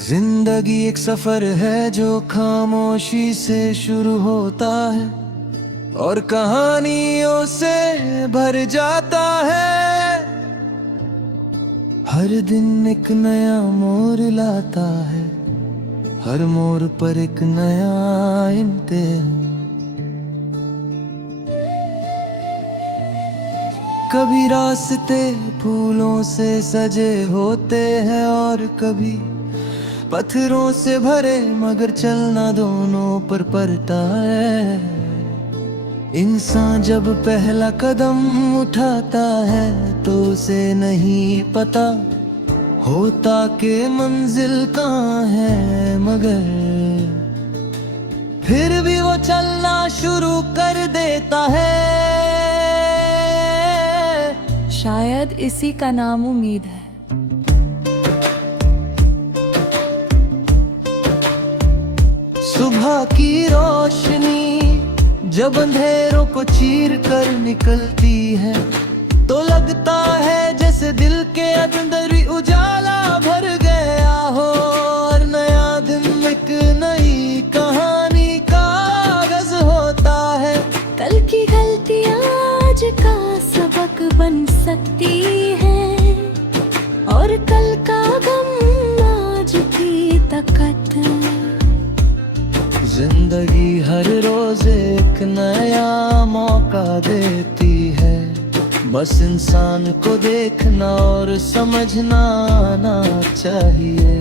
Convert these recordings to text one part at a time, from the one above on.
जिंदगी एक सफर है जो खामोशी से शुरू होता है और कहानियों से भर जाता है। हर दिन एक नया मोड़ लाता है, हर मोड़ पर एक नया इम्तिहान। कभी रास्ते फूलों से सजे होते हैं और कभी पत्थरों से भरे, मगर चलना दोनों पर पड़ता है। इंसान जब पहला कदम उठाता है तो उसे नहीं पता होता कि मंजिल कहाँ है, मगर फिर भी वो चलना शुरू कर देता है। शायद इसी का नाम उम्मीद है। सुबह की रोशनी जब अंधेरों को चीर कर निकलती है तो लगता है जैसे दिल के अंदर ही उजाला भर गया हो, और नया दिन एक नई कहानी का आगाज होता है। कल की गलतियां आज का सबक बन सकती है और कल का गम आज की ताकत। जिंदगी हर रोज एक नया मौका देती है, बस इंसान को देखना और समझना आना चाहिए।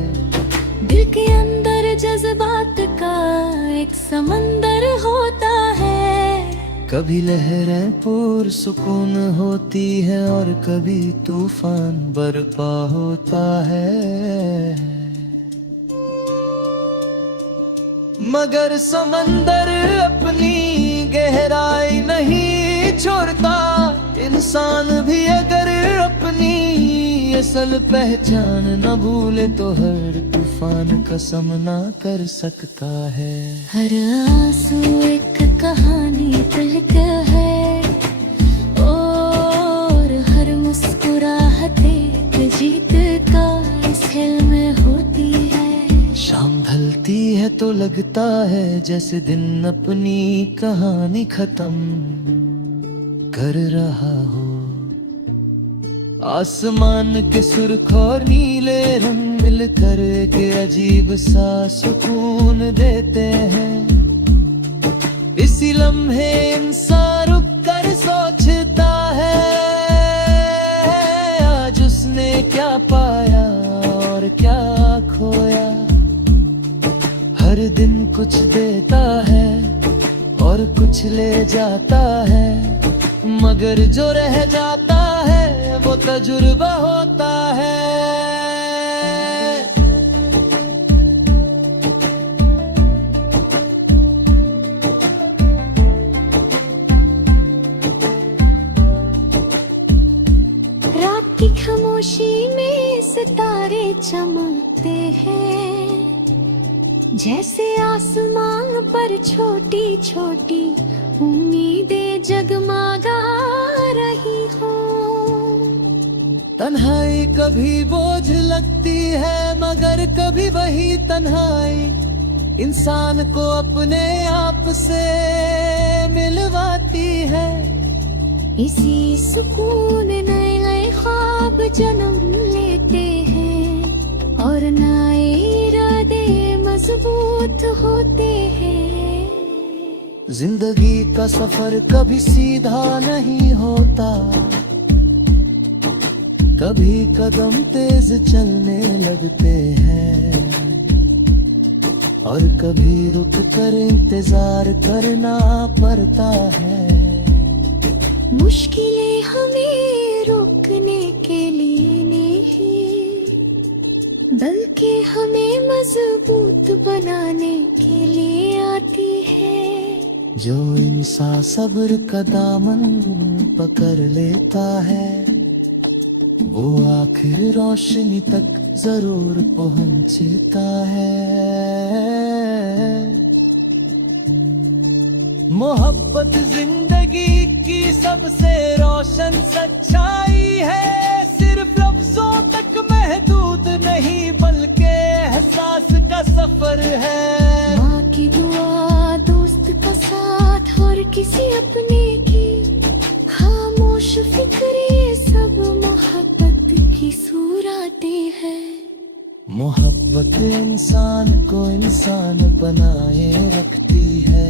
दिल के अंदर जज्बात का एक समंदर होता है, कभी लहरें पुरसुकून होती है और कभी तूफान बरपा होता है। मगर समंदर अपनी गहराई नहीं छोड़ता, इंसान भी अगर अपनी असल पहचान न भूले तो हर तूफान का सामना कर सकता है। हर आंसू एक कहानी तहक है और हर मुस्कुराहट एक जीत का इस खेल में होती है। शाम ढलती है तो लगता है जैसे दिन अपनी कहानी खत्म कर रहा हो। आसमान के सुर्ख और नीले रंग मिलकर के अजीब सा सुकून देते हैं। इसी लम्हे इंसान रुक कर सोचता है आज उसने क्या पाया और क्या खोया। हर दिन कुछ देता है और कुछ ले जाता है, मगर जो रह जाता है वो तजुर्बा होता है। रात की खामोशी में सितारे चमकते हैं, जैसे आसमान पर छोटी छोटी उम्मीदें जगमगा रही हो। तन्हाई कभी बोझ लगती है, मगर कभी वही तन्हाई इंसान को अपने आप से मिलवाती है। इसी सुकून नए नए ख्वाब जन्म लेते हैं और नए इरादे मजबूत होते हैं। जिंदगी का सफर कभी सीधा नहीं होता, कभी कदम तेज चलने लगते हैं और कभी रुक कर इंतजार करना पड़ता है। मुश्किलें हमें रोकने के लिए नहीं, बल्कि हमें मजबूत बनाने के लिए आती है। जो इंसान सब्र का दामन पकड़ लेता है वो आखिर रोशनी तक जरूर पहुंचता है। मोहब्बत जिंदगी की सबसे रोशन सच्चाई है, सिर्फ लफ्जों तक महदूद नहीं बल्कि एहसास मुस्कुराती है। मोहब्बत इंसान को इंसान बनाए रखती है।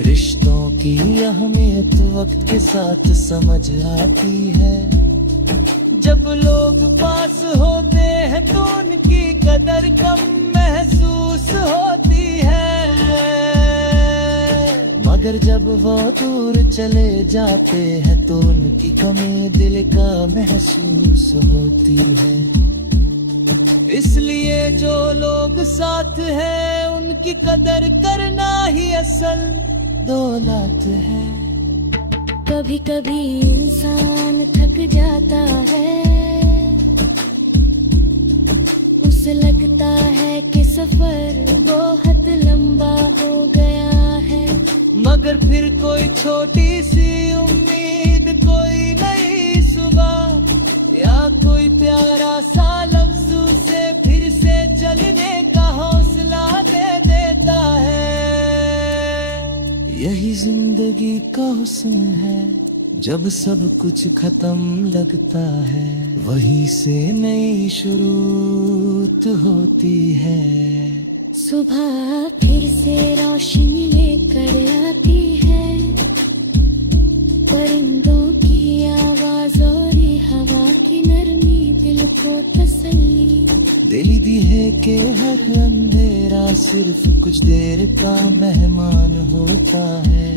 रिश्तों की अहमियत वक्त के साथ समझ आती है। जब लोग पास होते हैं तो उनकी कदर कम महसूस होती है, मगर जब वो दूर चले जाते हैं तो उनकी कमी दिल का महसूस होती है। इसलिए जो लोग साथ हैं उनकी कदर करना ही असल दौलत है। कभी कभी इंसान थक जाता है, उसे लगता है कि सफर बहुत लंबा हो गया है, मगर फिर कोई छोटी सी उम्मीद, कोई नई सुबह या कोई प्यारा सा लफ्ज उसे फिर से चलने का हौसला दे देता है। यही जिंदगी का हुस्न है, जब सब कुछ खत्म लगता है वहीं से नई शुरुआत होती है। सुबह फिर से रोशनी लेकर आती है, परिंदों की आवाज और हवा की नरमी दिल को तसल्ली। दिल भी है कि हर अंधेरा सिर्फ कुछ देर का मेहमान होता है।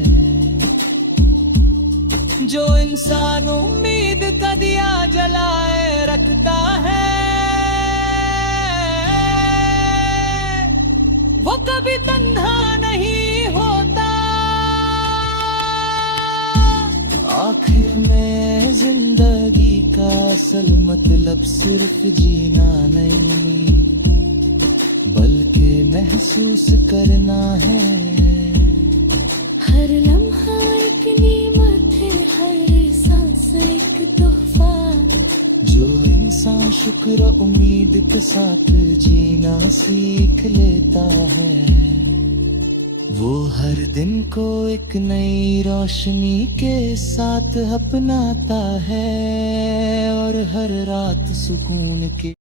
जो इंसान उम्मीद का दिया जलाए रखता है वो कभी तन्हा नहीं होता। आखिर में जिंदगी का असल मतलब सिर्फ जीना नहीं बल्कि महसूस करना है। हर लम्हा एक नीमत है, हर सांस एक तोहफा। जो इंसान शुक्र उम्मीद के साथ जीना सीख लेता है वो हर दिन को एक नई रोशनी के साथ अपनाता है और हर रात सुकून के